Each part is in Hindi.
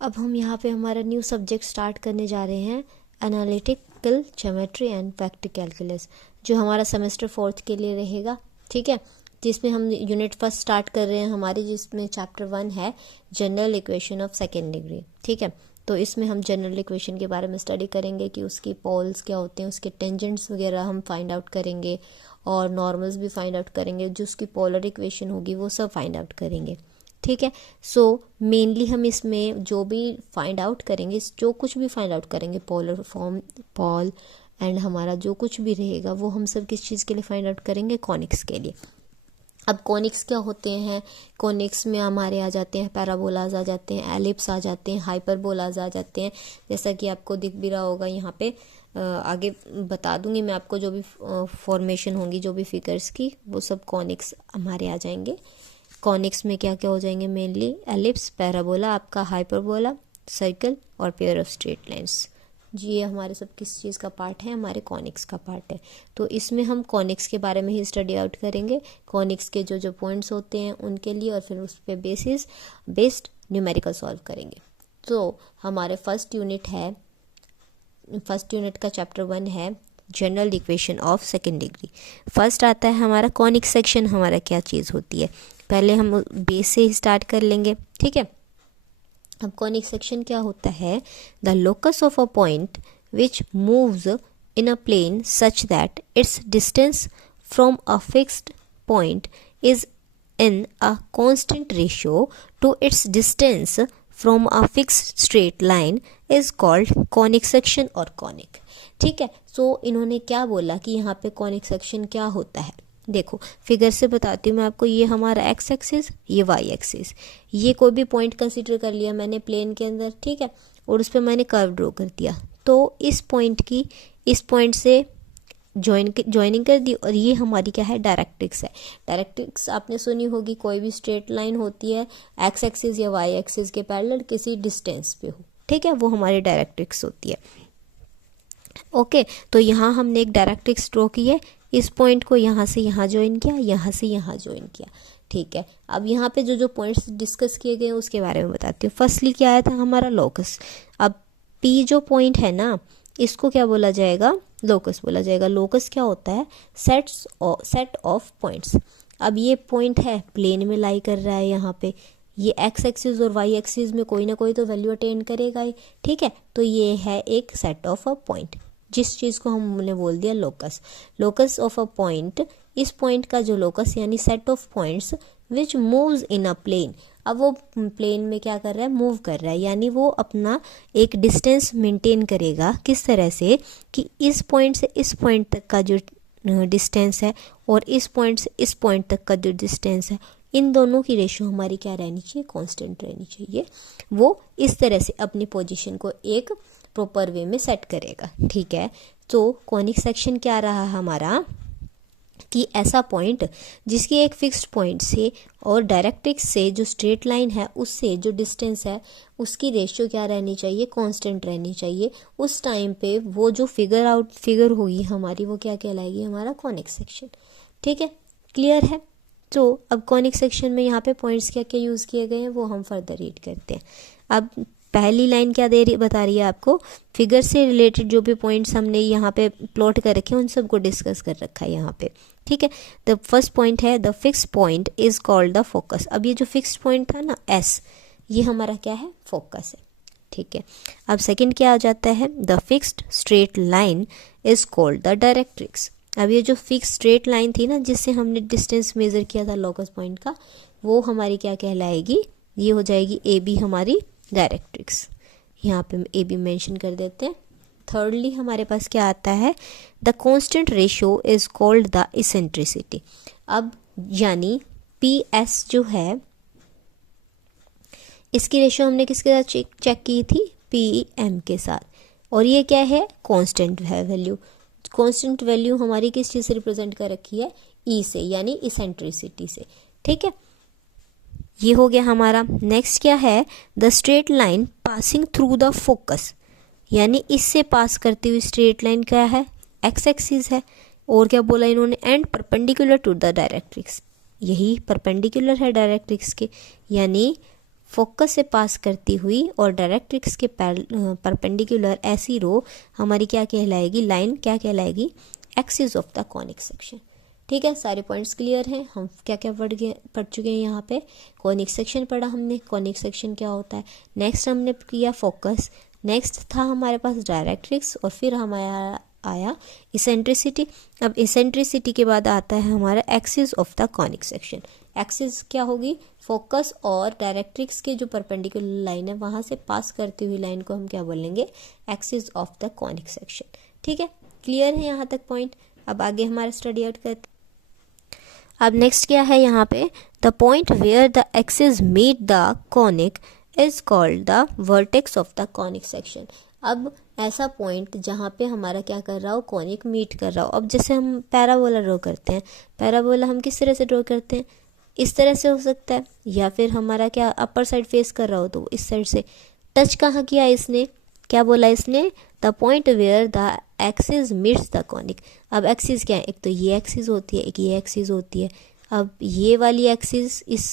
अब हम यहाँ पे हमारा न्यू सब्जेक्ट स्टार्ट करने जा रहे हैं, analytical geometry and vector calculus, जो हमारा सेमेस्टर 4 के लिए रहेगा। ठीक है, जिसमें हम यूनिट फर्स्ट स्टार्ट कर रहे हैं हमारी, जिसमें चैप्टर 1 है general equation of second degree. ठीक है, तो इसमें हम जनरल इक्वेशन के बारे में स्टडी करेंगे कि उसकी पोल्स क्या होते हैं, उसके टेंजेंट्स वगैरह हम फाइंड आउट करेंगे और नॉर्मल्स भी फाइंड आउट करेंगे, जो उसकी पोलर इक्वेशन होगी वो सब फाइंड आउट करेंगे। ठीक है, सो मेनली हम इसमें जो भी फाइंड आउट करेंगे, जो कुछ भी फाइंड आउट करेंगे, पोलर फॉर्म, पॉल एंड हमारा जो कुछ भी रहेगा वो हम सब किस चीज़ के लिए फाइंड आउट करेंगे, कॉनिक्स के लिए। अब कॉनिक्स क्या होते हैं, कॉनिक्स में हमारे आ जाते हैं पैराबोलाज आ जाते हैं, एलिप्स आ जाते हैं, हाइपरबोलाज आ जाते हैं, जैसा कि आपको दिख भी रहा होगा यहाँ पे। आगे बता दूंगी मैं आपको, जो भी फॉर्मेशन होंगी, जो भी फिगर्स की, वो सब कॉनिक्स हमारे आ जाएंगे। कॉनिक्स में क्या क्या हो जाएंगे, मेनली एलिप्स, पैराबोला, आपका हाइपरबोला, सर्कल और पेयर ऑफ स्ट्रेट लाइंस। जी ये हमारे सब किस चीज़ का पार्ट है, हमारे कॉनिक्स का पार्ट है। तो इसमें हम कॉनिक्स के बारे में ही स्टडी आउट करेंगे, कॉनिक्स के जो जो पॉइंट्स होते हैं उनके लिए, और फिर उस पर बेस्ड न्यूमेरिकल सॉल्व करेंगे। तो हमारे फर्स्ट यूनिट का चैप्टर 1 है general equation of second degree. First आता है हमारा कॉनिक सेक्शन, हमारा क्या चीज़ होती है, पहले हम बेस से ही स्टार्ट कर लेंगे। ठीक है, अब कॉनिक सेक्शन क्या होता है, the locus of a point which moves in a plane such that its distance from a fixed point is in a constant ratio to its distance from a fixed straight line is called conic section और कॉनिक। ठीक है, सो इन्होंने क्या बोला कि यहाँ पे कॉनिक सेक्शन क्या होता है। देखो फिगर से बताती हूँ मैं आपको, ये हमारा एक्स एक्सिस, ये वाई एक्सिस, ये कोई भी पॉइंट कंसीडर कर लिया मैंने प्लेन के अंदर। ठीक है, और उस पर मैंने कर्व ड्रॉ कर दिया, तो इस पॉइंट की इस पॉइंट से ज्वाइनिंग कर दी, और ये हमारी क्या है, डायरेक्ट्रिक्स है। डायरेक्ट्रिक्स आपने सुनी होगी, कोई भी स्ट्रेट लाइन होती है एक्स एक्सिस या वाई एक्सिस के पैरेलल किसी डिस्टेंस पे हो। ठीक है, वो हमारी डायरेक्ट्रिक्स होती है। ओके, तो यहाँ हमने एक डायरेक्ट्रिक्स ड्रॉ की है, इस पॉइंट को यहाँ से यहाँ ज्वाइन किया, यहाँ से यहाँ ज्वाइन किया। ठीक है, अब यहाँ पे जो जो पॉइंट्स डिस्कस किए गए हैं उसके बारे में बताती हूँ। फर्स्टली क्या आया था हमारा, लोकस। अब पी जो पॉइंट है ना, इसको क्या बोला जाएगा, लोकस बोला जाएगा। लोकस क्या होता है, सेट ऑफ पॉइंट्स। अब ये पॉइंट है प्लेन में लाई कर रहा है, यहाँ पे ये एक्स एक्सिस और वाई एक्सिस में कोई ना कोई तो वैल्यू अटेन करेगा ही। ठीक है, तो ये है एक सेट ऑफ अ पॉइंट, जिस चीज़ को हमने बोल दिया locus. Locus of a point, इस पॉइंट का जो लोकस यानी set of points which moves in a plane. अब वो प्लेन में क्या कर रहा है, मूव कर रहा है, यानी वो अपना एक डिस्टेंस मेंटेन करेगा। किस तरह से कि इस पॉइंट से इस पॉइंट तक का जो डिस्टेंस है और इस पॉइंट से इस पॉइंट तक का जो डिस्टेंस है, इन दोनों की रेशियो हमारी क्या रहनी चाहिए, कांस्टेंट रहनी चाहिए। वो इस तरह से अपनी पोजीशन को एक प्रॉपर वे में सेट करेगा। ठीक है, तो कॉनिक सेक्शन क्या रहा हमारा, कि ऐसा पॉइंट जिसकी एक फिक्स्ड पॉइंट से और डायरेक्ट्रिक्स से जो स्ट्रेट लाइन है उससे जो डिस्टेंस है उसकी रेशियो क्या रहनी चाहिए, कांस्टेंट रहनी चाहिए। उस टाइम पे वो जो फिगर होगी हमारी, वो क्या कहलाएगी, हमारा कॉनिक सेक्शन। ठीक है, क्लियर है। तो अब कॉनिक सेक्शन में यहाँ पे पॉइंट्स क्या क्या यूज़ किए गए हैं वो हम फर्दर रीड करते हैं। अब पहली लाइन क्या बता रही है आपको, फिगर से रिलेटेड जो भी पॉइंट्स हमने यहाँ पे प्लॉट कर रखे हैं उन सबको डिस्कस कर रखा है यहाँ पे। ठीक है, द फर्स्ट पॉइंट है the fix point is called the focus. अब ये जो फिक्स पॉइंट था ना एस, ये हमारा क्या है, फोकस है। ठीक है, अब सेकंड क्या आ जाता है, the fixed straight line is called the directrix. अब ये जो फिक्स स्ट्रेट लाइन थी ना, जिससे हमने डिस्टेंस मेजर किया था लोकस पॉइंट का, वो हमारी क्या कहलाएगी, ये हो जाएगी ए बी हमारी डायरेक्ट्रिक्स। यहाँ पे ए बी मेंशन कर देते हैं। थर्डली हमारे पास क्या आता है, the constant ratio is called the eccentricity. अब यानी पी एस जो है, इसकी रेशियो हमने किसके साथ चेक की थी, पी एम के साथ, और ये क्या है, कांस्टेंट है वैल्यू। कांस्टेंट वैल्यू हमारी किस चीज़ से रिप्रेजेंट कर रखी है, ई से, यानी इसेंट्रिसिटी से। ठीक है, ये हो गया हमारा। नेक्स्ट क्या है, the straight line passing through the focus, यानी इससे पास करती हुई स्ट्रेट लाइन क्या है, एक्स एक्सिस है। और क्या बोला इन्होंने, and perpendicular to the directrix, यही परपेंडिकुलर है डायरेक्ट्रिक्स के, यानी फोकस से पास करती हुई और डायरेक्ट्रिक्स के परपेंडिकुलर ऐसी रो हमारी क्या कहलाएगी, लाइन क्या कहलाएगी, axis of the conic section. ठीक है, सारे पॉइंट्स क्लियर हैं। हम क्या क्या पढ़ चुके हैं यहाँ पे, कॉनिक सेक्शन पढ़ा हमने, कॉनिक सेक्शन क्या होता है। नेक्स्ट हमने किया फोकस, नेक्स्ट था हमारे पास डायरेक्ट्रिक्स, और फिर हमारा आया इसेंट्रिसिटी। अब इसेंट्रिसिटी के बाद आता है हमारा axis of the conic section. Axis क्या होगी, फोकस और डायरेक्ट्रिक्स के जो परपेंडिकुलर लाइन है वहाँ से पास करती हुई लाइन को हम क्या बोलेंगे, axis of the conic section. ठीक है, क्लियर है यहाँ तक पॉइंट। अब आगे हमारा स्टडी आउट करते। अब नेक्स्ट क्या है यहाँ पे, the point where the axis meet the conic is called the vertex of the conic section. अब ऐसा पॉइंट जहाँ पे हमारा क्या कर रहा हो, कॉनिक मीट कर रहा हो। अब जैसे हम पैराबोला ड्रॉ करते हैं, पैराबोला हम किस तरह से ड्रॉ करते हैं, इस तरह से हो सकता है, या फिर हमारा क्या अपर साइड फेस कर रहा हो तो इस साइड से। टच कहाँ किया इसने, क्या बोला इसने, the point where the axis meets the conic. अब एक्सिस क्या है, एक तो ये एक्सिस होती है, एक ये एक्सिस होती है। अब ये वाली एक्सिस इस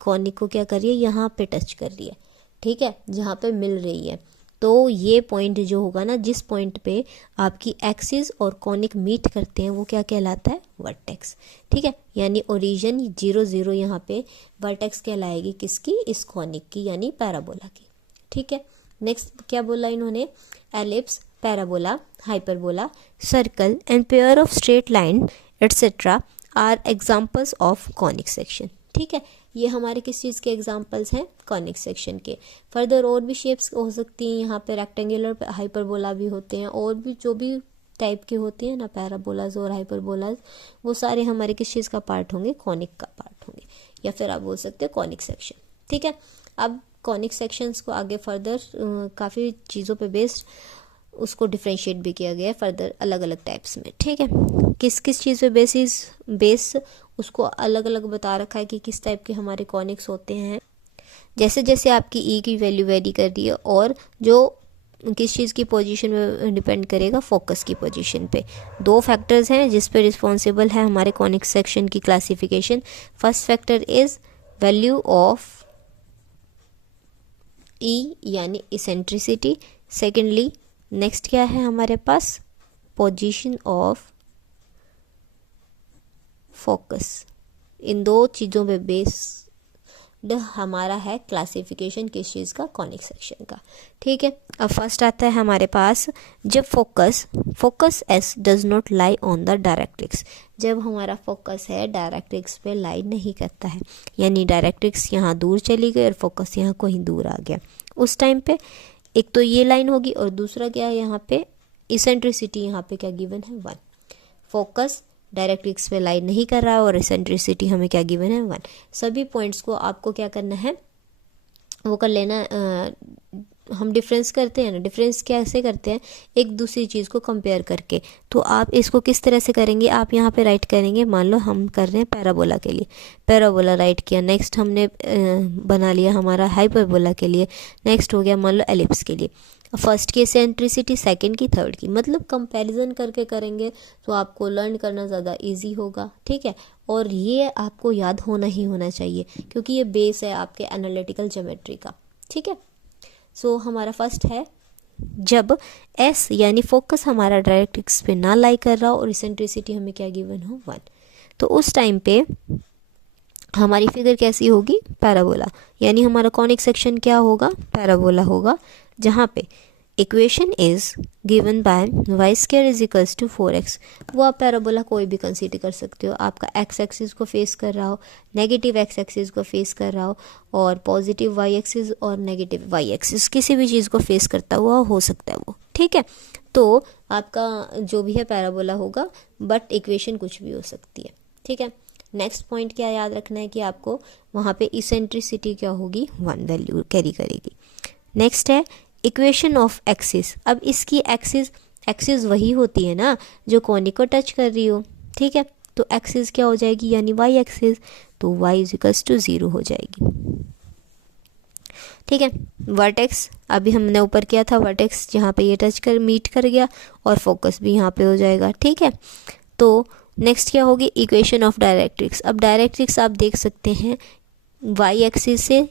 कॉनिक को क्या कर रही है, यहाँ पे टच कर रही है। ठीक है, जहाँ पे मिल रही है। तो ये पॉइंट जो होगा ना, जिस पॉइंट पे आपकी एक्सिस और कॉनिक मीट करते हैं वो क्या कहलाता है, वर्टेक्स। ठीक है, यानी ओरिजिन 0 0 यहाँ पे वर्टेक्स कहलाएगी किसकी, इस कॉनिक की, यानी पैराबोला की। ठीक है, नेक्स्ट क्या बोला इन्होंने, ellipse, parabola, hyperbola, circle and pair of straight line etcetera are examples of conic section. ठीक है, ये हमारे किस चीज़ के एग्जाम्पल्स हैं, कॉनिक सेक्शन के। फर्दर और भी शेप्स हो सकती हैं यहाँ पे, रेक्टेंगुलर हाइपरबोला भी होते हैं, और भी जो भी टाइप के होते हैं ना, पैराबोलाज और हाइपरबोलाज, वो सारे हमारे किस चीज़ का पार्ट होंगे, कॉनिक का पार्ट होंगे, या फिर आप बोल सकते हो कॉनिक सेक्शन। ठीक है, अब कॉनिक सेक्शंस को आगे फर्दर काफ़ी चीज़ों पे बेस्ड उसको डिफ्रेंशिएट भी किया गया है फर्दर अलग अलग टाइप्स में। ठीक है, किस किस चीज़ पे बेस उसको अलग अलग बता रखा है कि किस टाइप के हमारे कॉनिक्स होते हैं। जैसे जैसे आपकी ई की वैल्यू वेरी कर रही है, और जो किस चीज़ की पोजीशन में डिपेंड करेगा, फोकस की पोजीशन पे। दो फैक्टर्स हैं जिस पे रिस्पॉन्सिबल है हमारे कॉनिक सेक्शन की classification. First factor is value of E यानी इसेंट्रिसिटी। सेकेंडली नेक्स्ट क्या है हमारे पास, पोजीशन ऑफ फोकस। इन दो चीज़ों पे बेस्ड हमारा है क्लासिफिकेशन किस चीज़ का, कॉनिक सेक्शन का। ठीक है, अब फर्स्ट आता है हमारे पास, जब focus S does not lie on the directrix. जब हमारा फोकस है डायरेक्ट्रिक्स पे लाई नहीं करता है, यानी डायरेक्ट्रिक्स यहाँ दूर चली गई और फोकस यहाँ कहीं दूर आ गया, उस टाइम पे एक तो ये लाइन होगी, और दूसरा क्या है यहाँ पे, इसेंट्रिसिटी यहाँ पे क्या गिवन है, 1। फोकस डायरेक्ट्रिक्स पे लाइन नहीं कर रहा है और इसेंट्रिसिटी हमें क्या गिवन है, 1। सभी पॉइंट्स को आपको क्या करना है, वो कर लेना। हम डिफरेंस करते हैं ना, डिफरेंस कैसे करते हैं, एक दूसरी चीज़ को कंपेयर करके। तो आप इसको किस तरह से करेंगे, आप यहाँ पे राइट करेंगे, मान लो हम कर रहे हैं पैराबोला के लिए, पैराबोला राइट किया। नेक्स्ट हमने बना लिया हमारा हाइपरबोला के लिए। नेक्स्ट हो गया मान लो एलिप्स के लिए, फर्स्ट की इसेंट्रिसिटी, सेकंड की, थर्ड की, मतलब कंपैरिजन करके करेंगे तो आपको लर्न करना ज़्यादा इजी होगा। ठीक है, और ये आपको याद होना ही होना चाहिए क्योंकि ये बेस है आपके एनालिटिकल ज्योमेट्री का। ठीक है, सो हमारा फर्स्ट है, जब एस यानी फोकस हमारा डायरेक्ट्रिक्स पे ना लाई कर रहा हो और इसेंट्रिसिटी हमें क्या गिवन हो, 1, तो उस टाइम पे हमारी फिगर कैसी होगी, पैराबोला। यानी हमारा कॉनिक सेक्शन क्या होगा, पैराबोला होगा, जहाँ पे equation is given by y square is equals to 4x। वो आप पैराबोला कोई भी कंसीडर कर सकते हो, आपका एक्स एक्सिस को फेस कर रहा हो, नेगेटिव एक्स एक्सिस को फेस कर रहा हो, और पॉजिटिव वाई एक्सिस और नेगेटिव वाई एक्सिस, किसी भी चीज़ को फेस करता हुआ हो सकता है वो। ठीक है, तो आपका जो भी है पैराबोला होगा, बट इक्वेशन कुछ भी हो सकती है। ठीक है, नेक्स्ट पॉइंट क्या याद रखना है कि आपको वहाँ पे इसेंट्रिसिटी क्या होगी, 1 वैल्यू कैरी करेगी। नेक्स्ट है इक्वेशन ऑफ एक्सिस। अब इसकी एक्सिस वही होती है ना जो कॉनिक को टच कर रही हो। ठीक है, तो एक्सिस क्या हो जाएगी, यानी वाई एक्सिस, तो वाई इज इक्वल्स टू 0 हो जाएगी। ठीक है, वर्टेक्स अभी हमने ऊपर किया था, वर्टेक्स जहाँ पे ये टच कर मीट कर गया, और फोकस भी यहाँ पे हो जाएगा। ठीक है, तो नेक्स्ट क्या होगी, इक्वेशन ऑफ डायरेक्ट्रिक्स। अब डायरेक्ट्रिक्स आप देख सकते हैं वाई एक्सिस से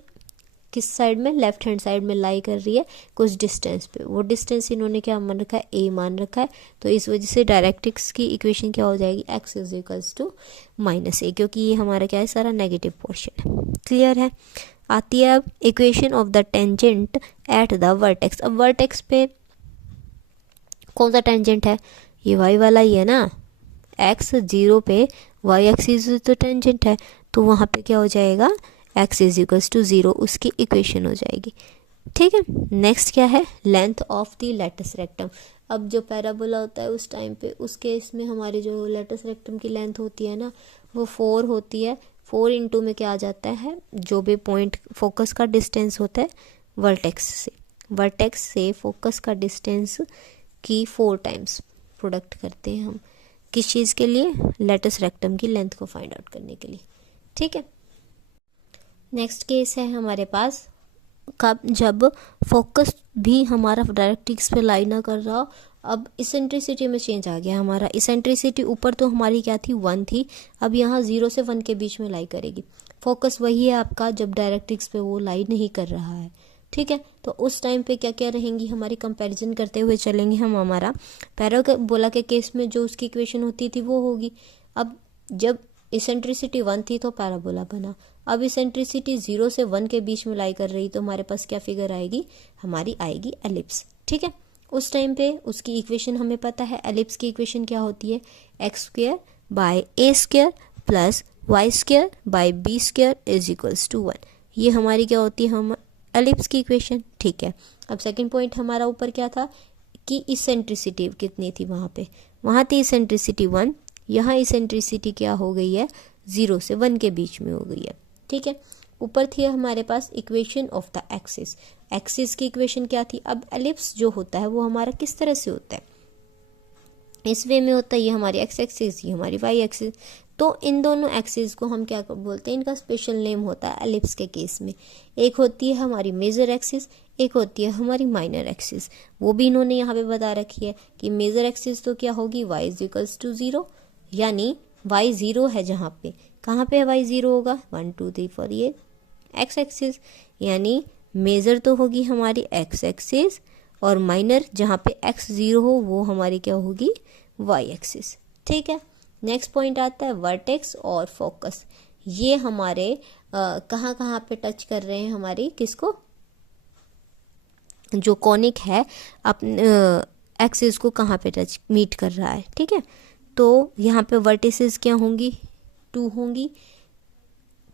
किस साइड में, लेफ्ट हैंड साइड में लाई कर रही है कुछ डिस्टेंस पे। वो डिस्टेंस इन्होंने क्या मान रखा है, ए मान रखा है। तो इस वजह से डायरेक्ट्रिक्स की इक्वेशन क्या हो जाएगी, x is equals to -a, क्योंकि ये हमारा क्या है, सारा नेगेटिव पोर्शन है। क्लियर है। आती है अब equation of the tangent at the vertex. अब वर्टेक्स पे कौन सा टेंजेंट है, ये y वाला ही है ना, x 0 पे y एक्सिस तो टेंजेंट है, तो वहाँ पे क्या हो जाएगा, x इज इक्वल्स टू 0, उसकी इक्वेशन हो जाएगी। ठीक है। नेक्स्ट क्या है, length of the latus rectum. अब जो पैराबोला होता है उस टाइम पे, उस केस में हमारी जो लेटस रेक्टम की लेंथ होती है ना, वो 4 होती है। 4 इंटू में क्या आ जाता है, जो भी पॉइंट फोकस का डिस्टेंस होता है वर्टेक्स से फोकस का डिस्टेंस की 4 टाइम्स प्रोडक्ट करते हैं हम, किस चीज़ के लिए, लेटस रेक्टम की लेंथ को फाइंड आउट करने के लिए। ठीक है। नेक्स्ट केस है हमारे पास, कब, जब फोकस भी हमारा डायरेक्ट्रिक्स पे लाई ना कर रहा। अब इसेंट्रिसिटी में चेंज आ गया हमारा, इसेंट्रिसिटी ऊपर तो हमारी क्या थी, 1 थी, अब यहाँ 0 से 1 के बीच में लाई करेगी। फोकस वही है आपका जब डायरेक्ट्रिक्स पे वो लाई नहीं कर रहा है। ठीक है। तो उस टाइम पे क्या क्या रहेंगी हमारी, कंपैरिजन करते हुए चलेंगे हम। हमारा पैराबोला के केस में जो उसकी इक्वेशन होती थी वो होगी। अब जब इसेंट्रिसिटी 1 थी तो पैराबोला बना। अब इसेंट्रिसिटी 0 से 1 के बीच में लाई कर रही, तो हमारे पास क्या फिगर आएगी, हमारी आएगी एलिप्स। ठीक है। उस टाइम पे उसकी इक्वेशन हमें पता है, एलिप्स की इक्वेशन क्या होती है, x² by a² plus y² by b² is equals to 1। ये हमारी क्या होती है, हम एलिप्स की इक्वेशन। ठीक है। अब सेकंड पॉइंट हमारा ऊपर क्या था कि इसेंट्रिसिटी कितनी थी, वहाँ थी इसेंट्रिसिटी 1, यहाँ इसेंट्रिसिटी क्या हो गई है, 0 से 1 के बीच में हो गई है। ठीक है। ऊपर थी हमारे पास इक्वेशन ऑफ द एक्सिस की इक्वेशन क्या थी। अब एलिप्स जो होता है वो हमारा किस तरह से होता है, इस वे में होता है, ये हमारी x एक्सिस, ये हमारी y एक्सिस। तो इन दोनों एक्सिस को हम क्या बोलते हैं, इनका स्पेशल नेम होता है एलिप्स के केस में। एक होती है हमारी मेजर एक्सिस, एक होती है हमारी माइनर एक्सिस। वो भी इन्होंने यहाँ पे बता रखी है कि मेजर एक्सिस तो क्या होगी, y इज इक्वल्स टू 0, यानी y 0 है जहाँ पे, कहाँ पे y 0 होगा, 1 2 3 4 ये x एक्सिस, यानी मेजर तो होगी हमारी x एक्सिस, और माइनर जहाँ पे x 0 हो वो हमारी क्या होगी, y एक्सिस। ठीक है। नेक्स्ट पॉइंट आता है वर्टेक्स और फोकस। ये हमारे कहाँ कहाँ पे टच कर रहे हैं, हमारी किसको, जो कॉनिक है अपने एक्सिस को कहाँ पे टच मीट कर रहा है। ठीक है। तो यहाँ पे वर्टिसेस क्या होंगी, 2 होंगी,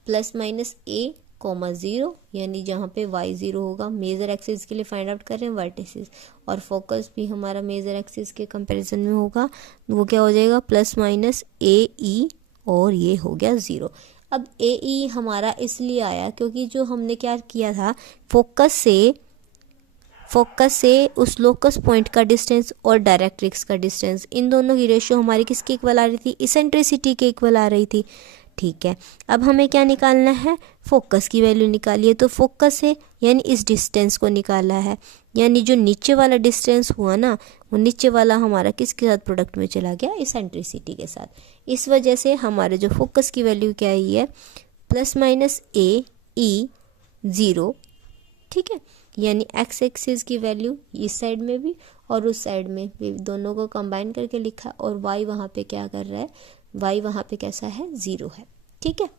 ±a,0, यानी जहाँ पे y 0 होगा। मेजर एक्सिस के लिए फाइंड आउट कर रहे हैं वर्टिसेस, और फोकस भी हमारा मेजर एक्सिस के कंपैरिजन में होगा, वो क्या हो जाएगा, ±ae, और ये हो गया 0। अब ae हमारा इसलिए आया क्योंकि जो हमने क्या किया था, फोकस से उस लोकस पॉइंट का डिस्टेंस और डायरेक्ट्रिक्स का डिस्टेंस, इन दोनों की रेशियो हमारी किसके इक्वल आ रही थी, इसेंट्रिसिटी के इक्वल आ रही थी। ठीक है। अब हमें क्या निकालना है, फोकस की वैल्यू निकालिए। तो फोकस है यानी इस डिस्टेंस को निकाला है, यानी जो नीचे वाला डिस्टेंस हुआ ना, वो नीचे वाला हमारा किसके साथ प्रोडक्ट में चला गया, इसेंट्रिसिटी के साथ। इस वजह से हमारे जो फोकस की वैल्यू क्या आई है, ±ae0। ठीक है। यानी x एक्सिस की वैल्यू इस साइड में भी और उस साइड में भी, दोनों को कंबाइन करके लिखा, और y वहाँ पे क्या कर रहा है, y वहाँ पे कैसा है, 0 है। ठीक है।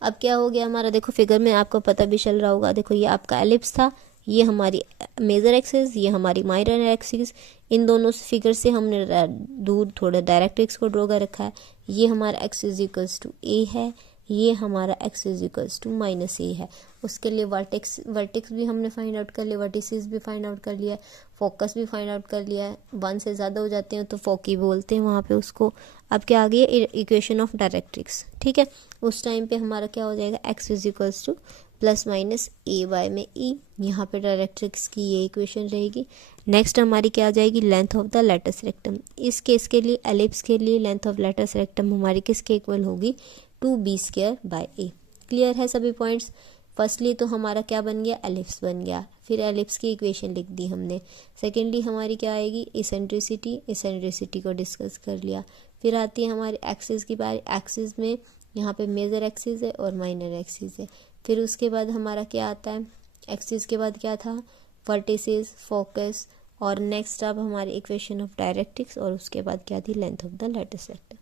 अब क्या हो गया हमारा, देखो फिगर में आपको पता भी चल रहा होगा, देखो ये आपका एलिप्स था, ये हमारी मेजर एक्सिस, ये हमारी माइनर एक्सिस। इन दोनों फिगर से हमने दूर थोड़ा डायरेक्ट्रिक्स को ड्रॉ कर रखा है। ये हमारा x is equals to a है, ये हमारा x is equals to -a है। उसके लिए वर्टेक्स भी हमने फाइंड आउट कर लिया, वर्टिसेस भी फाइंड आउट कर लिया, फोकस भी फाइंड आउट कर लिया है। 1 से ज़्यादा हो जाते हैं तो फोकी बोलते हैं वहाँ पे उसको। अब क्या आ गया, इक्वेशन ऑफ डायरेक्ट्रिक्स। ठीक है। उस टाइम पे हमारा क्या हो जाएगा, x is equals to +-a/y में e, यहाँ पे डायरेक्ट्रिक्स की ये इक्वेशन रहेगी। नेक्स्ट हमारी क्या आ जाएगी, length of the latus rectum. इस केस के लिए एलिप्स के लिए लेंथ ऑफ लेटस रेक्टम हमारी किसके इक्वल होगी, 2b²/a। क्लियर है सभी पॉइंट्स। फर्स्टली तो हमारा क्या बन गया, एलिप्स बन गया, फिर एलिप्स की इक्वेशन लिख दी हमने। सेकेंडली हमारी क्या आएगी, इसेंट्रिसिटी को डिस्कस कर लिया। फिर आती है हमारी एक्सिस की बारी, एक्सिस में यहाँ पे मेजर एक्सिस है और माइनर एक्सिस है। फिर उसके बाद हमारा क्या आता है, एक्सिस के बाद क्या था, वर्टिसेस, फोकस, और नेक्स्ट अब हमारी इक्वेशन ऑफ डायरेक्ट्रिक्स, और उसके बाद क्या थी, length of the latus rectum.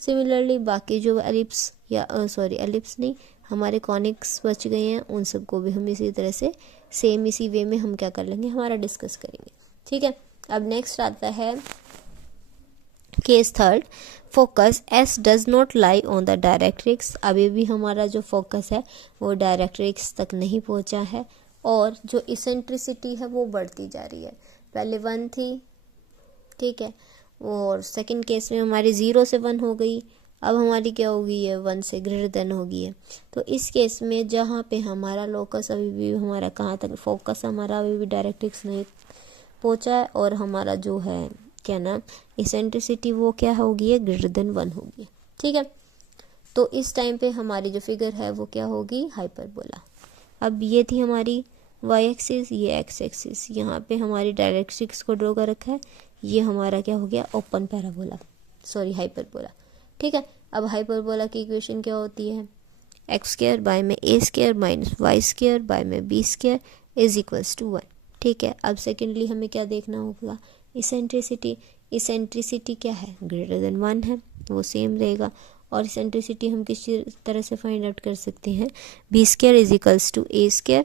Similarly बाकी जो एलिप्स या एलिप्स नहीं, हमारे कॉनिक्स बच गए हैं, उन सबको भी हम इसी तरह से सेम इसी वे में हम क्या कर लेंगे, हमारा डिस्कस करेंगे। ठीक है, अब नेक्स्ट आता है case third, focus S does not lie on the directrix. अभी भी हमारा जो फोकस है वो डायरेक्ट्रिक्स तक नहीं पहुंचा है, और जो इसेंट्रिसिटी है वो बढ़ती जा रही है। पहले 1 थी, ठीक है, और सेकंड केस में हमारी 0 से 1 हो गई, अब हमारी क्या हो गई है, 1 से ग्रेटर देन हो गई है। तो इस केस में जहाँ पे हमारा लोकस अभी भी हमारा कहाँ तक, फोकस हमारा अभी भी डायरेक्ट्रिक्स नहीं पहुंचा है, और हमारा जो है क्या नाम, इसेंट्रिसिटी वो क्या होगी है, ग्रेटर देन 1 होगी। ठीक है, तो इस टाइम पे हमारी जो फिगर है वो क्या होगी, हाइपरबोला। अब ये थी हमारी वाई एक्सिस, ये एक्स एक्सिस, यहाँ पे हमारी डायरेक्ट्रिक्स को ड्रॉ कर रखा है, ये हमारा क्या हो गया, ओपन पैराबोला, सॉरी हाइपरबोला। ठीक है, अब हाइपरबोला की इक्वेशन क्या होती है, एक्स स्क्वायर बाय में a square minus y square by में b square is equals to 1। ठीक है, अब सेकेंडली हमें क्या देखना होगा, इसेंट्रिसिटी। इसेंट्रिसिटी क्या है, ग्रेटर देन 1 है, वो सेम रहेगा। और इसेंट्रिसिटी हम किस तरह से फाइंड आउट कर सकते हैं, b square is equals to a square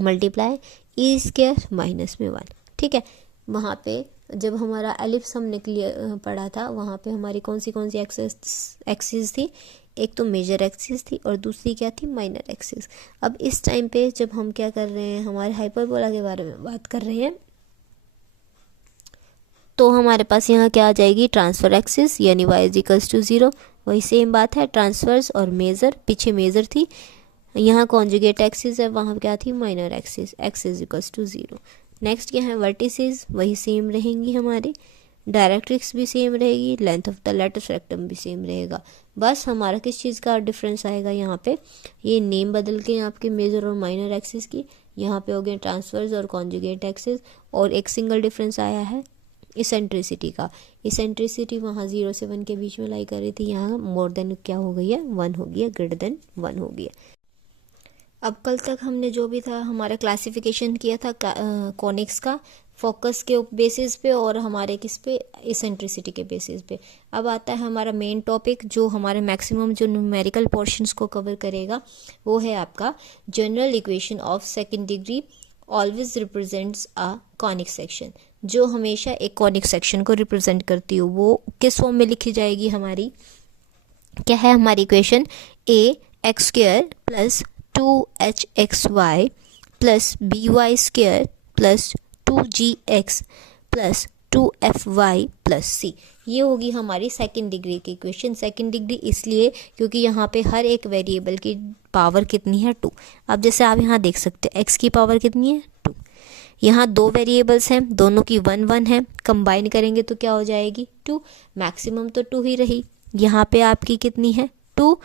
multiply e square minus में 1। ठीक है, वहाँ पे जब हमारा एलिप्स हमने क्लियर पढ़ा था, वहाँ पे हमारी कौन सी एक्सिस थी, एक तो मेजर एक्सिस थी और दूसरी क्या थी, माइनर एक्सिस। अब इस टाइम पे जब हम क्या कर रहे हैं, हमारे हाइपरबोला के बारे में बात कर रहे हैं, तो हमारे पास यहाँ क्या आ जाएगी, ट्रांसफर एक्सिस, यानी y इज इक्वल्स टू 0। वही सेम बात है, ट्रांसफर्स और मेजर, पीछे मेजर थी, यहाँ कॉन्जुगेट एक्सिस है, वहाँ क्या थी, minor axis, x is equals to 0। Next क्या है, वर्टिसेस, वही सेम रहेंगी हमारे, डायरेक्ट्रिक्स भी सेम रहेगी, length of the latus rectum भी सेम रहेगा। बस हमारा किस चीज़ का डिफरेंस आएगा, यहाँ पे ये नेम बदल के आपके मेजर और माइनर एक्सिस की, यहाँ पे हो गए ट्रांसफर्स और कॉन्जुगेट एक्सिस, और एक सिंगल डिफरेंस आया है इसेंट्रिसिटी का। इसेंट्रिसिटी वहाँ 0 से 1 के बीच में लाई कर रही थी, यहाँ मोर देन क्या हो गई है, 1 हो गई है, ग्रेटर देन 1 हो गई है। अब कल तक हमने जो भी था हमारा क्लासिफिकेशन किया था कॉनिक्स का, फोकस के बेसिस पे और हमारे किस पे, इसेंट्रिसिटी के बेसिस पे। अब आता है हमारा मेन टॉपिक, जो हमारे मैक्सिमम जो न्यूमेरिकल पोर्शंस को कवर करेगा, वो है आपका general equation of second degree always represents a conic section. जो हमेशा एक कॉनिक सेक्शन को रिप्रेजेंट करती हो, वो किस फॉर्म में लिखी जाएगी, हमारी क्या है, हमारी equation A x square plus 2hxy plus by square plus 2gx plus 2fy plus c। ये होगी हमारी सेकंड डिग्री की इक्वेशन। सेकंड डिग्री इसलिए क्योंकि यहाँ पे हर एक वेरिएबल की पावर कितनी है, 2। अब जैसे आप यहाँ देख सकते हैं x की पावर कितनी है, 2। यहाँ 2 वेरिएबल्स हैं, दोनों की 1 1 है, कंबाइन करेंगे तो क्या हो जाएगी, 2। मैक्सिमम तो 2 ही रही, यहाँ पे आपकी कितनी है, 2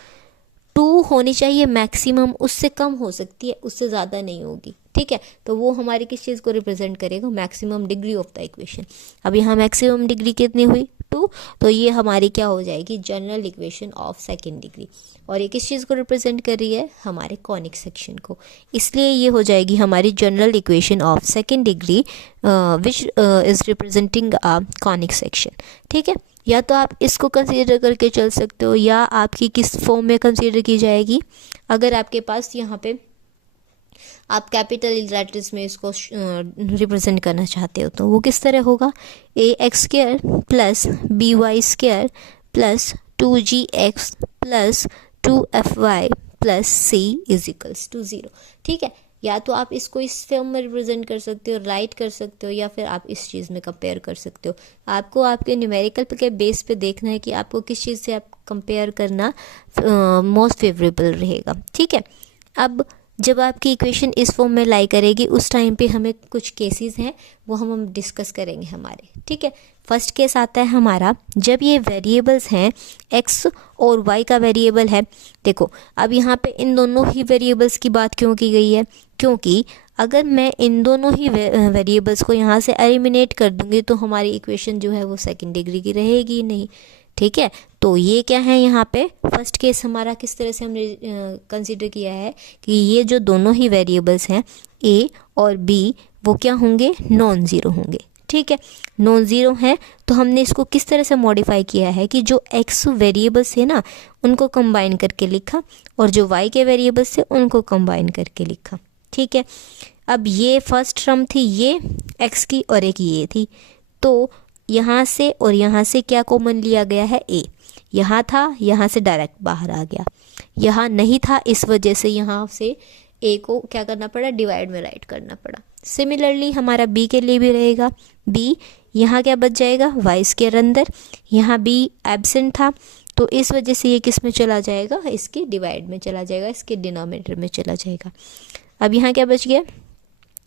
होनी चाहिए मैक्सिमम, उससे कम हो सकती है, उससे ज़्यादा नहीं होगी। ठीक है, तो वो हमारी किस चीज़ को रिप्रेजेंट करेगा, maximum degree of the equation. अब यहाँ मैक्सिमम डिग्री कितनी हुई, 2, तो ये हमारी क्या हो जाएगी, general equation of second degree. और ये किस चीज़ को रिप्रेजेंट कर रही है, हमारे कॉनिक सेक्शन को, इसलिए ये हो जाएगी हमारी general equation of second degree which is representing a conic section. ठीक है, या तो आप इसको कंसीडर करके चल सकते हो, या आपकी किस फॉर्म में कंसीडर की जाएगी, अगर आपके पास यहाँ पे आप कैपिटल लेटर्स में इसको रिप्रेजेंट करना चाहते हो, तो वो किस तरह होगा, a x square plus b y square plus 2gx plus 2fy plus c is equals to 0। ठीक है, या तो आप इसको इस फॉर्म में रिप्रेजेंट कर सकते हो, राइट कर सकते हो, या फिर आप इस चीज़ में कंपेयर कर सकते हो। आपको आपके न्यूमेरिकल के बेस पे देखना है कि आपको किस चीज़ से आप कंपेयर करना मोस्ट फेवरेबल रहेगा। ठीक है, अब जब आपकी इक्वेशन इस फॉर्म में लाई करेगी, उस टाइम पे हमें कुछ केसेस हैं वो हम डिस्कस करेंगे हमारे। ठीक है, फर्स्ट केस आता है हमारा, जब ये वेरिएबल्स हैं x और y का वेरिएबल है। देखो अब यहाँ पे इन दोनों ही वेरिएबल्स की बात क्यों की गई है, क्योंकि अगर मैं इन दोनों ही वेरिएबल्स को यहाँ से एलिमिनेट कर दूंगी तो हमारी इक्वेशन जो है वो सेकंड डिग्री की रहेगी नहीं। ठीक है। तो ये क्या है, यहाँ पे फर्स्ट केस हमारा किस तरह से हमने कंसीडर किया है कि ये जो दोनों ही वेरिएबल्स हैं ए और बी वो क्या होंगे, नॉन ज़ीरो होंगे। ठीक है, नॉन ज़ीरो हैं तो हमने इसको किस तरह से मॉडिफाई किया है कि जो एक्स वेरिएबल्स है ना उनको कंबाइन करके लिखा और जो वाई के वेरिएबल्स थे उनको कंबाइन करके लिखा। ठीक है, अब ये फर्स्ट टर्म थी ये एक्स की और एक ये थी, तो यहाँ से और यहाँ से क्या कॉमन लिया गया है, ए। यहाँ था, यहाँ से डायरेक्ट बाहर आ गया, यहाँ नहीं था, इस वजह से यहाँ से ए को क्या करना पड़ा, डिवाइड में राइट करना पड़ा। सिमिलरली हमारा बी के लिए भी रहेगा, बी यहाँ क्या बच जाएगा, वाई स्क्वायर अंदर, यहाँ बी एब्सेंट था तो इस वजह से ये किस में चला जाएगा, इसके डिवाइड में चला जाएगा, इसके डिनोमिनेटर में चला जाएगा। अब यहाँ क्या बच गया,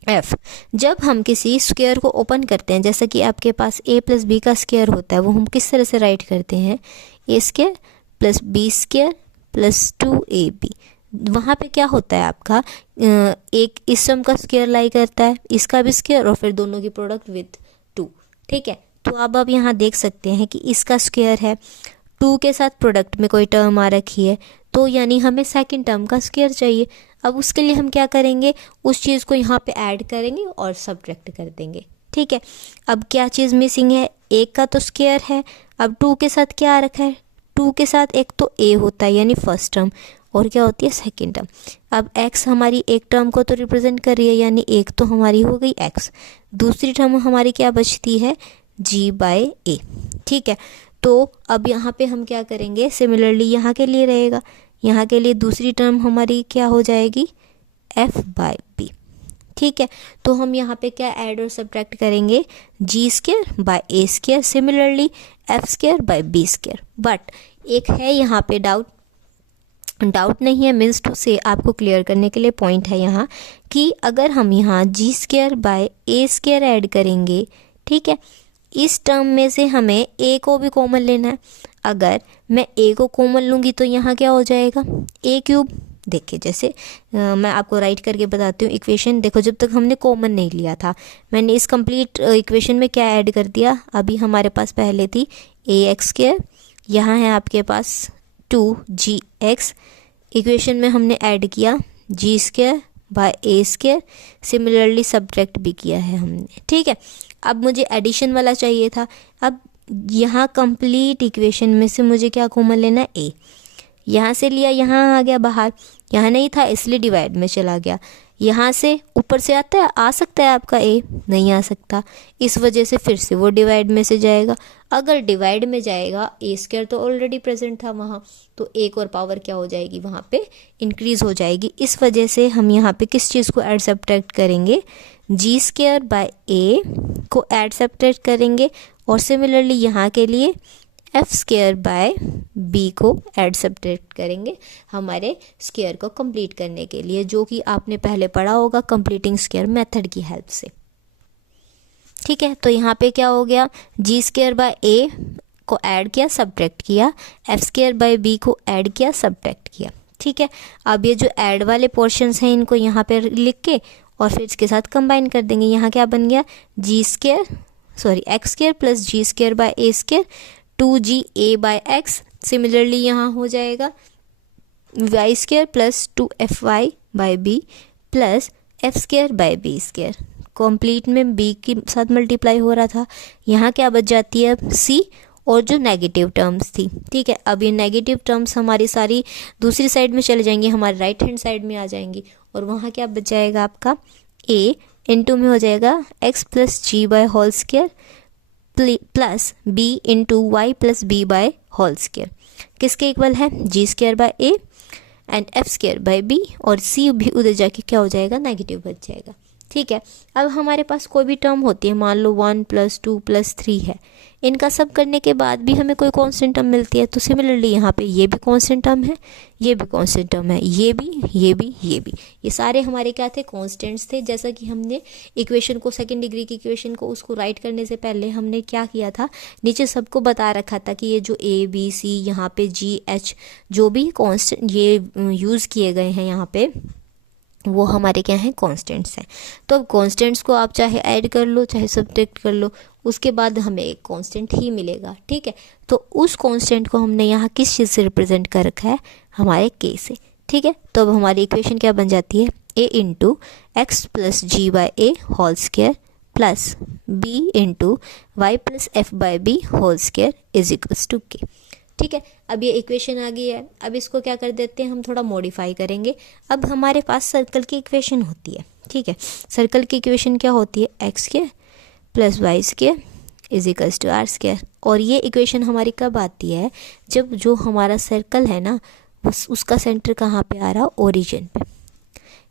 एफ। जब हम किसी स्क्वायर को ओपन करते हैं, जैसा कि आपके पास ए प्लस बी का स्क्वायर होता है, वो हम किस तरह से राइट करते हैं, a square plus b square plus 2ab। वहाँ पे क्या होता है आपका, एक इस टर्म का स्क्वायर लाई करता है, इसका भी स्क्वायर और फिर दोनों की प्रोडक्ट विद 2। ठीक है, तो अब आप यहाँ देख सकते हैं कि इसका स्क्वायर है, 2 के साथ प्रोडक्ट में कोई टर्म आ रखी है, तो यानी हमें सेकंड टर्म का स्क्वायर चाहिए। अब उसके लिए हम क्या करेंगे, उस चीज़ को यहाँ पे ऐड करेंगे और सब्ट्रैक्ट कर देंगे। ठीक है, अब क्या चीज़ मिसिंग है, एक का तो स्क्वायर है, अब 2 के साथ क्या आ रखा है, 2 के साथ एक तो ए होता है यानी फर्स्ट टर्म, और क्या होती है सेकंड टर्म। अब x हमारी एक टर्म को तो रिप्रेजेंट कर रही है, यानी एक तो हमारी हो गई x, दूसरी टर्म हमारी क्या बचती है, g/a। ठीक है, तो अब यहाँ पे हम क्या करेंगे, सिमिलरली यहाँ के लिए रहेगा, यहाँ के लिए दूसरी टर्म हमारी क्या हो जाएगी, f/b। ठीक है, तो हम यहाँ पे क्या ऐड और सब्ट्रैक्ट करेंगे, g²/a², सिमिलरली f²/b²। बट एक है यहाँ पे डाउट नहीं है, मीन्स टू से आपको क्लियर करने के लिए पॉइंट है यहाँ कि अगर हम यहाँ g²/a² ऐड करेंगे, ठीक है, इस टर्म में से हमें a को भी कॉमन लेना है। अगर मैं a को कॉमन लूँगी तो यहाँ क्या हो जाएगा, a³। देखिए जैसे मैं आपको राइट करके बताती हूँ इक्वेशन। देखो जब तक हमने कॉमन नहीं लिया था, मैंने इस कंप्लीट इक्वेशन में क्या ऐड कर दिया, अभी हमारे पास पहले थी ax², यहाँ है आपके पास 2gx, इक्वेशन में हमने ऐड किया g²/a², सिमिलरली सब्ट्रैक्ट भी किया है हमने। ठीक है, अब मुझे एडिशन वाला चाहिए था। अब यहाँ कंप्लीट इक्वेशन में से मुझे क्या कॉमन लेना है, a। यहाँ से लिया, यहाँ आ गया बाहर, यहाँ नहीं था इसलिए डिवाइड में चला गया। यहाँ से ऊपर से आता है, आ सकता है आपका a, नहीं आ सकता, इस वजह से फिर से वो डिवाइड में से जाएगा। अगर डिवाइड में जाएगा, a² तो ऑलरेडी प्रेजेंट था वहाँ, तो एक और पावर क्या हो जाएगी, वहाँ पे इंक्रीज हो जाएगी। इस वजह से हम यहाँ पे किस चीज़ को ऐड सब्ट्रैक्ट करेंगे, g²/a को ऐड सब्ट्रैक्ट करेंगे, और सिमिलरली यहाँ के लिए f²/b को ऐड सब्ट्रैक्ट करेंगे हमारे स्क्वायर को कंप्लीट करने के लिए, जो कि आपने पहले पढ़ा होगा कंप्लीटिंग स्क्वायर मेथड की हेल्प से। ठीक है, तो यहाँ पे क्या हो गया, g²/a को ऐड किया सब्ट्रैक्ट किया, f²/b को ऐड किया सब्ट्रैक्ट किया। ठीक है, अब ये जो ऐड वाले पोर्शंस हैं इनको यहाँ पे लिख के और फिर इसके साथ कंबाइन कर देंगे। यहाँ क्या बन गया, x² plus g²/a², 2ga/x, similarly यहाँ हो जाएगा y² plus 2fy/b plus f²/b²। Complete में b के साथ मल्टीप्लाई हो रहा था, यहाँ क्या बच जाती है c और जो नेगेटिव टर्म्स थी। ठीक है, अब ये नेगेटिव टर्म्स हमारी सारी दूसरी साइड में चले जाएंगी, हमारे राइट हैंड साइड में आ जाएंगी, और वहाँ क्या बच जाएगा आपका a इंटू में हो जाएगा x प्लस g/² प्लस b into y plus b/²। किसके इक्वल है, g²/a एंड f²/b, और c भी उधर जाके क्या हो जाएगा, नेगेटिव बच जाएगा। ठीक है, अब हमारे पास कोई भी टर्म होती है, मान लो 1 + 2 + 3 है, इनका सब करने के बाद भी हमें कोई कांस्टेंट टर्म मिलती है, तो सिमिलरली यहाँ पे ये भी कांस्टेंट टर्म है, ये भी कांस्टेंट टर्म है, ये भी, ये भी, ये भी, ये सारे हमारे क्या थे, कांस्टेंट्स थे। जैसा कि हमने इक्वेशन को, सेकंड डिग्री की इक्वेशन को, उसको राइट करने से पहले हमने क्या किया था, नीचे सबको बता रखा था कि ये जो a b c, यहाँ पे g h जो भी कांस्टेंट ये यूज़ किए गए हैं यहाँ पे वो हमारे क्या हैं, कॉन्स्टेंट्स हैं। तो अब कॉन्स्टेंट्स को आप चाहे ऐड कर लो चाहे सब्ट्रैक्ट कर लो, उसके बाद हमें एक कांस्टेंट ही मिलेगा, ठीक है। तो उस कांस्टेंट को हमने यहाँ किस चीज़ से रिप्रेजेंट कर रखा है, हमारे के से, ठीक है। तो अब हमारी इक्वेशन क्या बन जाती है, a into x plus g by a whole square plus b into y plus f by b whole square is equals to k, ठीक है। अब ये इक्वेशन आ गई है। अब इसको क्या कर देते हैं, हम थोड़ा मॉडिफाई करेंगे। अब हमारे पास सर्कल की इक्वेशन होती है, ठीक है। सर्कल की इक्वेशन क्या होती है, x square plus y square is equals to r square. और ये इक्वेशन हमारी कब आती है, जब जो हमारा सर्कल है ना उसका सेंटर कहाँ पे आ रहा, ओरिजिन पे,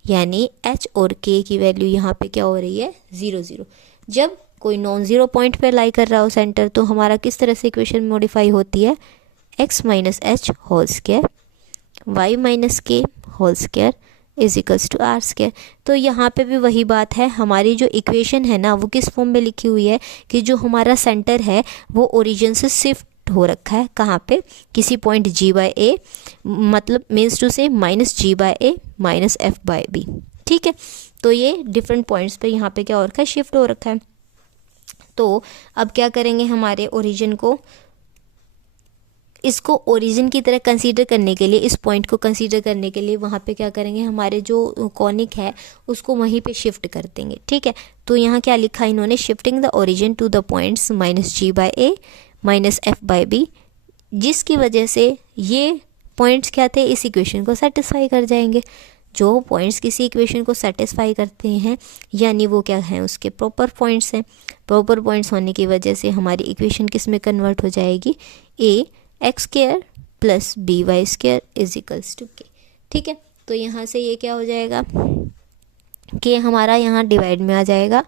यानी एच और के की वैल्यू यहाँ पे क्या हो रही है, 0 0। जब कोई नॉन ज़ीरो पॉइंट पे लाई कर रहा हो सेंटर, तो हमारा किस तरह से इक्वेशन मॉडिफाई होती है, x minus h whole square y minus k whole square is equals to r square. तो यहाँ पे भी वही बात है, हमारी जो इक्वेशन है ना वो किस फॉर्म में लिखी हुई है कि जो हमारा सेंटर है वो ओरिजिन से शिफ्ट हो रखा है कहाँ पे, किसी पॉइंट जी बाई ए, मतलब मीन्स टू से minus g by a minus f by b, ठीक है। तो ये डिफरेंट पॉइंट्स पे यहाँ पे क्या हो रखा है, शिफ्ट हो रखा है। तो अब क्या करेंगे, हमारे ओरिजिन को, इसको ओरिजिन की तरह कंसीडर करने के लिए, इस पॉइंट को कंसीडर करने के लिए वहाँ पे क्या करेंगे, हमारे जो कॉनिक है उसको वहीं पे शिफ्ट कर देंगे, ठीक है। तो यहाँ क्या लिखा इन्होंने, shifting the origin to the points minus g by a minus f by b, जिसकी वजह से ये पॉइंट्स क्या थे, इस इक्वेशन को सेटिस्फाई कर जाएंगे। जो पॉइंट्स किसी इक्वेशन को सेटिस्फाई करते हैं यानी वो क्या हैं, उसके प्रॉपर पॉइंट्स हैं। प्रॉपर पॉइंट्स होने की वजह से हमारी इक्वेशन किस में कन्वर्ट हो जाएगी, a x square plus b y square is equals to k, ठीक है। तो यहाँ से ये क्या हो जाएगा, के हमारा यहाँ डिवाइड में आ जाएगा,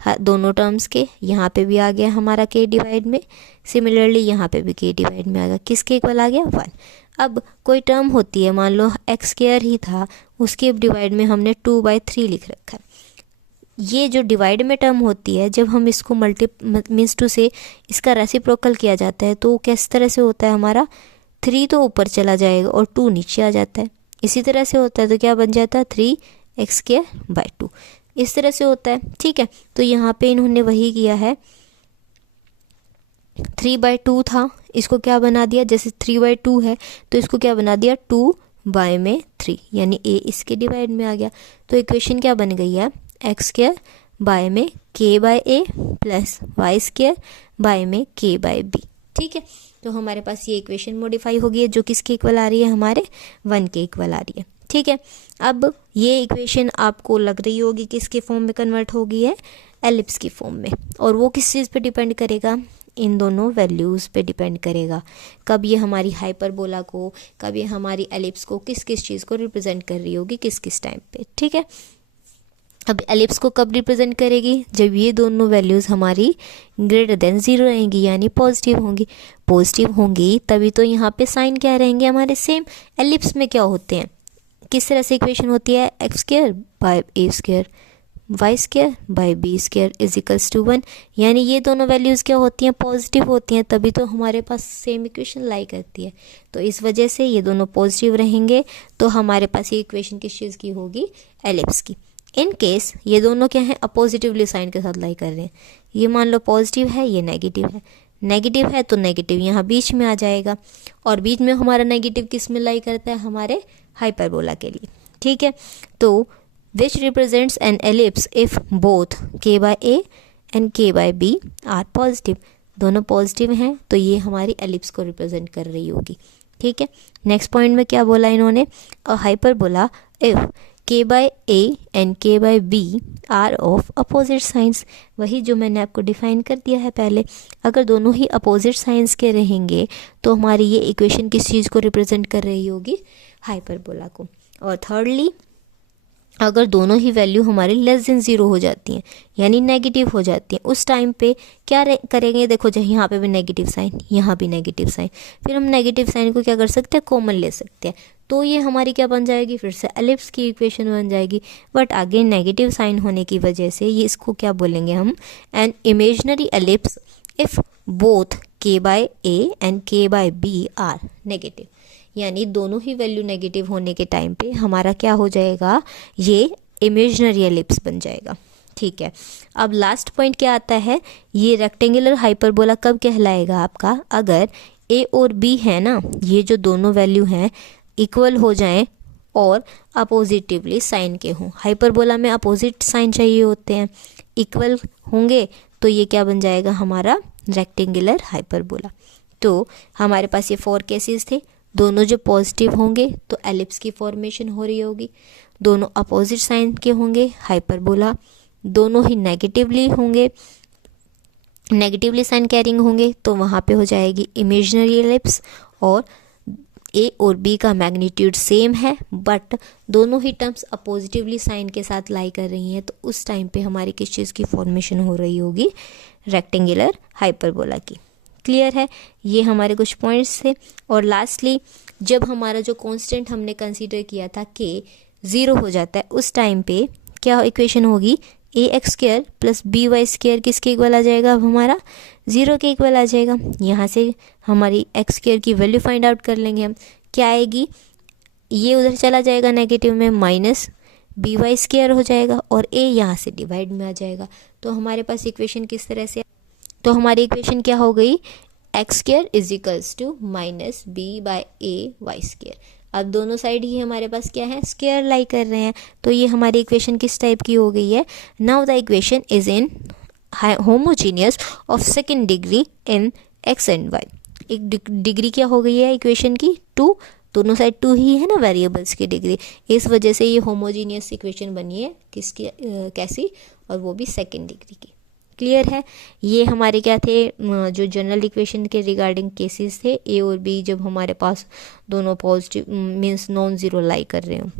दोनों टर्म्स के, यहाँ पे भी आ गया हमारा के डिवाइड में, सिमिलरली यहाँ पे भी के डिवाइड में आ गया, किसके इक्वल आ गया, 1। अब कोई टर्म होती है, मान लो एक्स स्क्वायर ही था, उसके डिवाइड में हमने 2/3 लिख रखा है। ये जो डिवाइड में टर्म होती है, जब हम इसको मीन्स टू से इसका रेसिप्रोकल किया जाता है तो किस तरह से होता है, हमारा 3 तो ऊपर चला जाएगा और 2 नीचे आ जाता है। इसी तरह से होता है तो क्या बन जाता है, 3x²/2, इस तरह से होता है, ठीक है। तो यहाँ पे इन्होंने वही किया है, 3/2 था, इसको क्या बना दिया, जैसे 3/2 है तो इसको क्या बना दिया, 2/3, यानी a इसके डिवाइड में आ गया। तो इक्वेशन क्या बन गई है, x² k/a plus y² k/b, ठीक है। तो हमारे पास ये इक्वेशन मॉडिफाई हो गई है, जो किसके इक्वल आ रही है, हमारे 1 के इक्वल आ रही है, ठीक है। अब ये इक्वेशन आपको लग रही होगी किसके फॉर्म में कन्वर्ट हो गई है, एलिप्स की फॉर्म में। और वो किस चीज़ पे डिपेंड करेगा, इन दोनों वैल्यूज़ पे डिपेंड करेगा, कब ये हमारी हाइपरबोला को, कब ये हमारी एलिप्स को, किस किस चीज़ को रिप्रेजेंट कर रही होगी, किस किस टाइम पे, ठीक है। अब एलिप्स को कब रिप्रेजेंट करेगी, जब ये दोनों वैल्यूज़ हमारी ग्रेटर देन 0 रहेंगी, यानी पॉजिटिव होंगी। पॉजिटिव होंगी तभी तो यहाँ पे साइन क्या रहेंगे हमारे सेम। एलिप्स में क्या होते हैं, किस तरह से इक्वेशन होती है, x² y² y² is equals to 1, यानी ये दोनों वैल्यूज़ क्या होती हैं, पॉजिटिव होती हैं, तभी तो हमारे पास सेम इक्वेशन लाई करती है। तो इस वजह से ये दोनों पॉजिटिव रहेंगे, तो हमारे पास ये इक्वेशन किस चीज़ की होगी, एलिप्स की। इन केस ये दोनों क्या है, अपोजिटिवली साइन के साथ लाई कर रहे हैं, ये मान लो पॉजिटिव है, ये नेगेटिव है, नेगेटिव है तो नेगेटिव यहाँ बीच में आ जाएगा, और बीच में हमारा नेगेटिव किस में लाई करता है, हमारे हाइपरबोला के लिए, ठीक है। तो which represents an ellipse if both k/a and k/b are positive, दोनों पॉजिटिव हैं तो ये हमारी एलिप्स को रिप्रेजेंट कर रही होगी, ठीक है। नेक्स्ट पॉइंट में क्या बोला इन्होंने, a hyperbola if k/a and k/b are of opposite signs, वही जो मैंने आपको डिफाइन कर दिया है पहले। अगर दोनों ही अपोजिट साइंस के रहेंगे तो हमारी ये इक्वेशन किस चीज़ को रिप्रेजेंट कर रही होगी, हाइपरबोला को। और थर्डली, अगर दोनों ही वैल्यू हमारी लेस देन 0 हो जाती हैं, यानी नेगेटिव हो जाती हैं, उस टाइम पे क्या करेंगे, देखो जहाँ यहाँ पे भी नेगेटिव साइन, यहाँ भी नेगेटिव साइन, फिर हम नेगेटिव साइन को क्या कर सकते हैं, कॉमन ले सकते हैं, तो ये हमारी क्या बन जाएगी, फिर से एलिप्स की इक्वेशन बन जाएगी। बट आगे नेगेटिव साइन होने की वजह से ये इसको क्या बोलेंगे हम, an imaginary ellipse if both k/a and k/b are negative, यानी दोनों ही वैल्यू नेगेटिव होने के टाइम पे हमारा क्या हो जाएगा, ये इमेजिनरी एलिप्स बन जाएगा। ठीक है, अब लास्ट पॉइंट क्या आता है, ये रेक्टेंगुलर हाइपरबोला कब कहलाएगा आपका, अगर ए और बी है ना, ये जो दोनों वैल्यू हैं इक्वल हो जाएं और अपोजिटिवली साइन के हों। हाइपरबोला में अपोजिट साइन चाहिए होते हैं, इक्वल होंगे तो ये क्या बन जाएगा हमारा रेक्टेंगुलर हाइपरबोला। तो हमारे पास ये 4 केसेस थे, दोनों जो पॉजिटिव होंगे तो एलिप्स की फॉर्मेशन हो रही होगी, दोनों अपोजिट साइन के होंगे हाइपरबोला, दोनों ही नेगेटिवली साइन कैरिंग होंगे तो वहाँ पे हो जाएगी इमेजिनरी एलिप्स। और ए और बी का मैग्नीट्यूड सेम है बट दोनों ही टर्म्स अपोजिटिवली साइन के साथ लाई कर रही हैं, तो उस टाइम पे हमारी किस चीज़ की फॉर्मेशन हो रही होगी, रेक्टेंगुलर हाइपरबोला की। क्लियर है, ये हमारे कुछ पॉइंट्स थे। और लास्टली जब हमारा जो कांस्टेंट हमने कंसीडर किया था कि 0 हो जाता है, उस टाइम पे क्या इक्वेशन होगी, ax² प्लस by² किसके इक्वल आ जाएगा, अब हमारा 0 के इक्वल आ जाएगा। यहाँ से हमारी x² की वैल्यू फाइंड आउट कर लेंगे हम, क्या आएगी, ये उधर चला जाएगा नेगेटिव में, माइनस by² हो जाएगा और a यहाँ से डिवाइड में आ जाएगा। तो हमारे पास इक्वेशन किस तरह से, तो हमारी इक्वेशन क्या हो गई, x² is equals to minus b/a/y²। अब दोनों साइड ही हमारे पास क्या है, स्क्वायर लाई कर रहे हैं, तो ये हमारी इक्वेशन किस टाइप की हो गई है, now the equation is in homogeneous of second degree in x and y। एक डिग्री क्या हो गई है इक्वेशन की, 2, दोनों साइड 2 ही है ना वेरिएबल्स की डिग्री, इस वजह से ये होमोजीनियस इक्वेशन बनी है किसकी, कैसी, और वो भी सेकेंड डिग्री की। क्लियर है, ये हमारे क्या थे, जो जनरल इक्वेशन के रिगार्डिंग केसेस थे, ए और बी जब हमारे पास दोनों पॉजिटिव मीन्स नॉन ज़ीरो लाई कर रहे हो।